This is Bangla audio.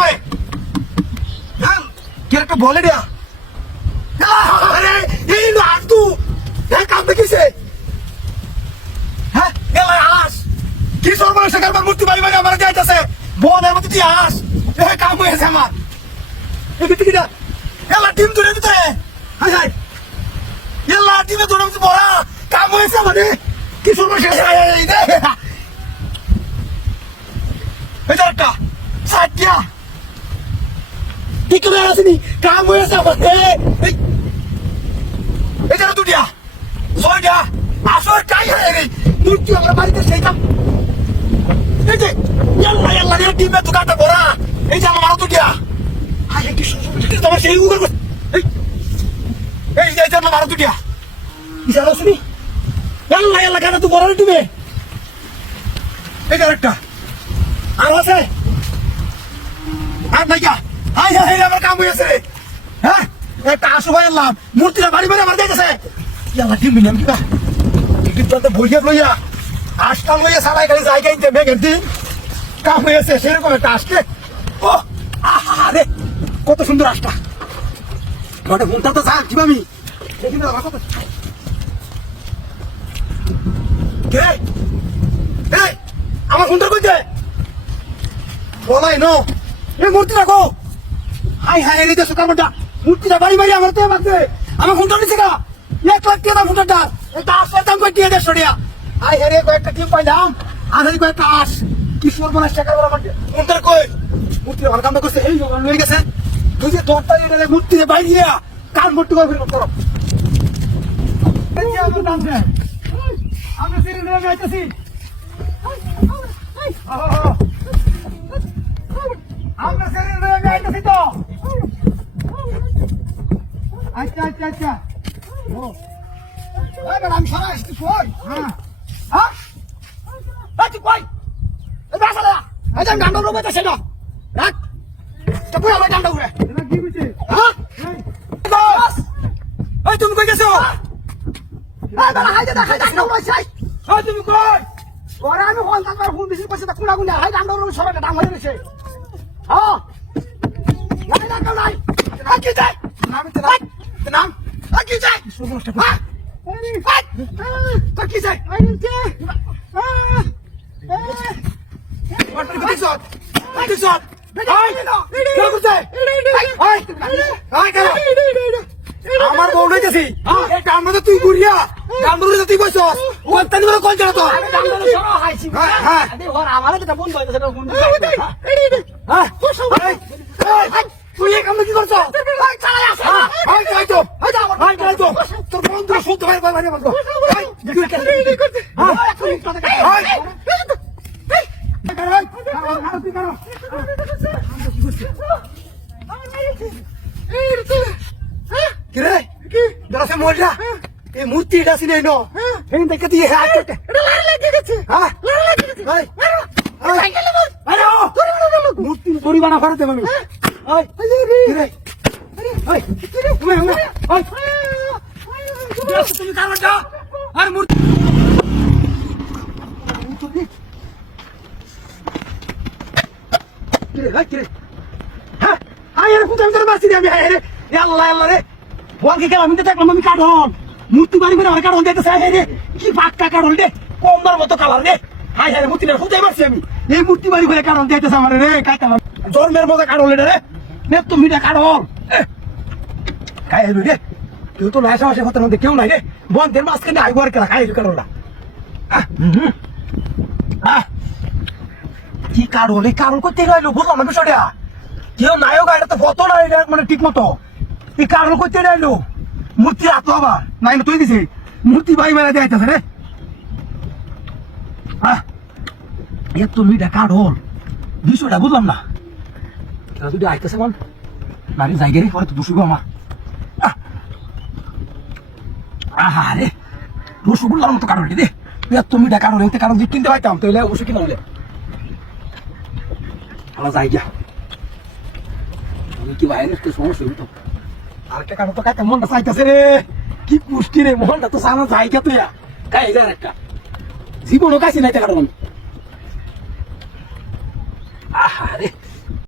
ভাই হ্যাঁ কি একটা বলে দিয়া আরে এই না তু হ্যাঁ কাম দেখিছে হ্যাঁ এলা আস কি সর্বনাশ কারবার মূর্তি বাড়ি বাড়ি আমার যাইতাছে বোনের মধ্যে তুই আস এই কাম হয়েছে আমার এদিকে যা এলা টিম ধরে ভিতরে হাই হাই এলা টিমে ধরে বড়া কাম হয়েছে আমাদের কি সর্বনাশ এই দে এই একটা সাটিয়া কি করে আসেনি কাম হয়েছে আমাদের এই যারা দুটিয়া ছয়টা আসর কাই হয় রে মূর্তি আমার বাড়িতে সেই কাম এই যে ইয়াল্লা ইয়াল্লা রে টিমে দোকানটা ভরা এই যে আমার দুটিয়া হাই কি সুন্দর তোমার সেই উগর এই যে আমার দুটিয়া ইসারা শুনি ইয়াল্লা ইয়াল্লা গানা তো ভরা রে টিমে এই যে একটা আর আছে আর নাইয়া হাই হাই আমার কাম হয়েছে রে হ্যাঁ একটা আসো ভাই আল্লাহ মূর্তিটা বাড়ি বাড়ি আমার যাইতেছে ইয়াল্লা টিম নিলাম কিবা টিকটতে বইয়া লইয়া আশটাল লইয়া সারাই গাড়ি জায়গা ইনতে মেঘের দিন কাম হয়েছে সেরকম একটা আসতে ও আরে কত সুন্দর আসটা ওটা ফোনটা তো যা কিবা আমি দেখি না আমার কথা কে এই আমার ফোনটা কই দে বলাই নো এই মূর্তি রাখো হাই হাই এই যে সুকারটা মূর্তিটা বাড়ি বাড়ি আমার তো মারছে আমার ফোনটা নিছে না 1 লাখ টাকা ফোনটা এটা আসলে দাম কই দিয়ে দে সরিয়া হাই হাই রে কয়েকটা টিম পাইলাম আর এই কয়েকটা আস কি সর্বনাশ টাকা বড় আমার ফোনটা কই মূর্তি আমার কাম করছে এই লই গেছে তুই যে তোরটা এটা মূর্তিতে বাইরে দিয়া কান মূর্তি করে ফিরব করো এই যে আমার দাম আছে আমরা সিরি নিয়ে যাইতেছি আমরা সিরি নিয়ে যাইতেছি তো আচ্ছা আচ্ছা আচ্ছা ও এই বড় আমি সারা আসছি কই হ্যাঁ হ্যাঁ আচ্ছা কই এই বাসালা এই জান গান্ডা রুমে আছে না রাখ চাপু আমার গান্ডা উড়ে এটা কি হইছে হ্যাঁ বস এই তুমি কই গেছো এই বড় হাই দা হাই দা উড়াই চাই এই তুমি কই ওরে আমি হল থাকবার ফোন দিছি পয়সা তা কুড়া গুনা হাই গান্ডা রুমে সরাটা দাম হয়ে গেছে হ্যাঁ নাই না কাউ নাই কি চাই নাম তো নাম কি চাই সমস্যা হ্যাঁ কি চাই আমার বউ লইতেছি আমরা তুই ঘুরিয়া গামদুরে তুই বসছ ওখানে কল চলা তো তুই এই কাম কি করছ তোর বন্ধু শুদ্ধ ভাই ভাই বলবো কিরে দরাসে মরজা এই মূর্তি এটা সিনে নো এই দেখে দিয়ে হাত কেটে এটা লাগি গেছে হ্যাঁ লাগি গেছে ভাই আরে মূর্তি পরিবানা করে দে আমি আয় কিরে আয় কিরে তুমি আয় তুমি কারণটা আর মূর্তি কিরে ভাই কিরে হ্যাঁ আয় এর ফুটা ভিতরে মারছি আমি আয় রে আল্লাহ আল্লাহ রে বল কি আমি তো দেখলাম আমি কাটন মূর্তি বাড়ি বাড়ি আমার কাটন দিতেছে আয় রে কি পাক্কা কাটন রে কমদার মতো কালার রে হাই হাই মূর্তিটা ফুটাই মারছি আমি এই মূর্তি বাড়ি বাড়ি কাটন দিতেছে আমার রে কাটা জন্মের মতো কাটন রে নে তুমি এটা কাটন খাই রে কেউ তো নাই সমস্যা হতে মধ্যে কেউ নাই রে বন্ধের মাঝখানে আইবো আর কেলা খাই কাটনটা কি কারণ এই কারণ করতে গেল বুঝলাম না বিষয়টা কেউ নায়ক এটা তো কত না এটা মানে ঠিক মতো এই কারণ করতে গেল মূর্তি হাত আবার নাই না তুই দিছি মূর্তি ভাই মেলা দেখাইতেছে রে এত মিটা কারণ বিষয়টা বুঝলাম না যদি আইতেছে বল নারী জায়গা রে পরে তো দুশো আমার আরে রসগোল্লার মতো কারণ রে এত মিটা কারণ এতে কারণ যদি কিনতে পাইতাম তাহলে অবশ্যই কিনা হলে আমার জায়গা আমি কি বাইরে একটু সমস্যা হইতো আরেকটা কারণ তো কাকে মনটা চাইতেছে রে কি পুষ্টি রে মনটা তো সামনে জায়গা তুই কাই যার একটা জীবনও কাছে নাই কারণ আহারে